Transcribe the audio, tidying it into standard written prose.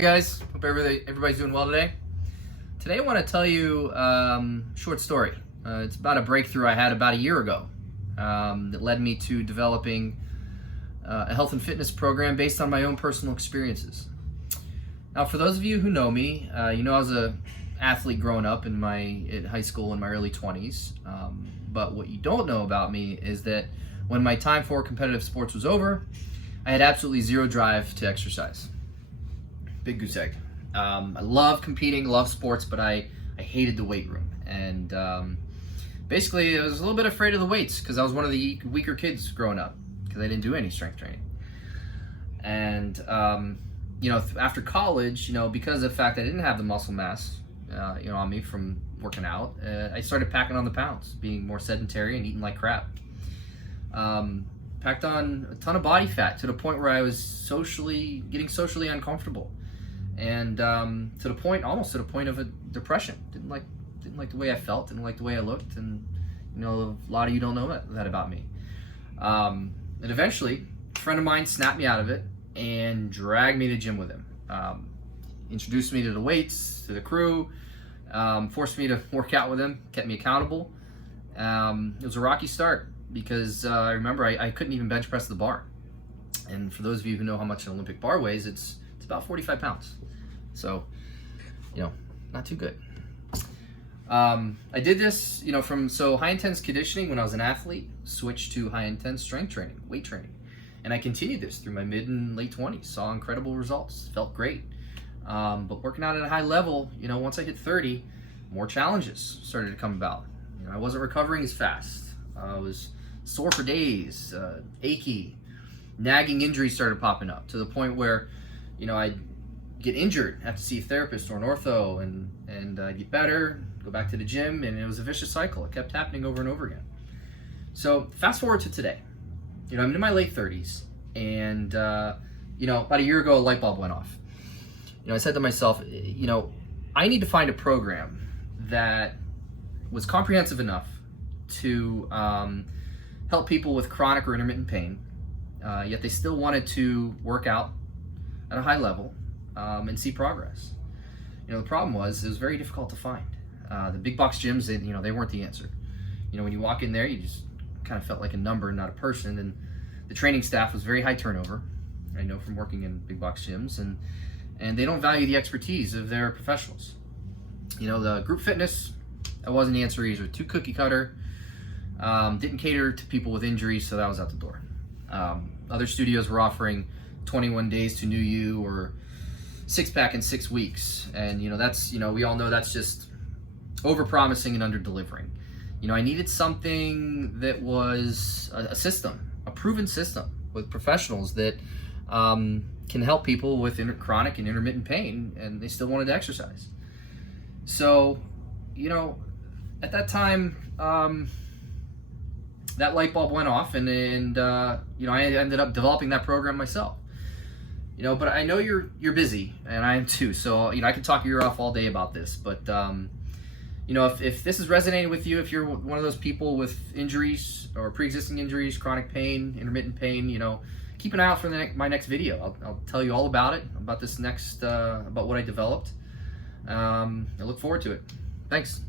Hey guys, hope everybody's doing well today. Today I want to tell you a short story. It's about a breakthrough I had about a year ago that led me to developing a health and fitness program based on my own personal experiences. Now, for those of you who know me, you know I was an athlete growing up in high school in my early 20s. But what you don't know about me is that when my time for competitive sports was over, I had absolutely zero drive to exercise. Big goose egg. I love competing, love sports, but I hated the weight room. And basically, I was a little bit afraid of the weights because I was one of the weaker kids growing up because I didn't do any strength training. And, after college, because of the fact I didn't have the muscle mass, on me from working out, I started packing on the pounds, being more sedentary and eating like crap. Packed on a ton of body fat to the point where I was getting socially uncomfortable. And almost to the point of a depression. Didn't like the way I felt, didn't like the way I looked, and a lot of you don't know that about me. And eventually, a friend of mine snapped me out of it and dragged me to the gym with him. Introduced me to the weights, to the crew, forced me to work out with him, kept me accountable. It was a rocky start because I remember I couldn't even bench press the bar. And for those of you who know how much an Olympic bar weighs, it's about 45 pounds. So, not too good. I did this, from high intense conditioning when I was an athlete, switched to high intense strength training, weight training. And I continued this through my mid and late 20s, saw incredible results, felt great. But working out at a high level, once I hit 30, more challenges started to come about. I wasn't recovering as fast. I was sore for days, achy, nagging injuries started popping up to the point where, I'd get injured, have to see a therapist or an ortho, and I'd get better, go back to the gym, and it was a vicious cycle. It kept happening over and over again. So fast forward to today. I'm in my late 30s, and about a year ago, a light bulb went off. I said to myself, I need to find a program that was comprehensive enough to help people with chronic or intermittent pain, yet they still wanted to work out at a high level and see progress. The problem was it was very difficult to find. The big box gyms, they weren't the answer. When you walk in there, you just kind of felt like a number, not a person. And the training staff was very high turnover. I know from working in big box gyms, and they don't value the expertise of their professionals. The group fitness, that wasn't the answer either. Too cookie cutter. Didn't cater to people with injuries, so that was out the door. Other studios were offering 21 days to new you or 6-pack in 6 weeks. And, that's, we all know that's just over-promising and under-delivering. I needed something that was a system, a proven system with professionals that can help people with chronic and intermittent pain, and they still wanted to exercise. So, at that time, that light bulb went off, and I ended up developing that program myself. But I know you're busy, and I am too. So I can talk your ear off all day about this. But if this is resonating with you, if you're one of those people with injuries or pre-existing injuries, chronic pain, intermittent pain, keep an eye out for my next video. I'll tell you all about it, about this next, about what I developed. I look forward to it. Thanks.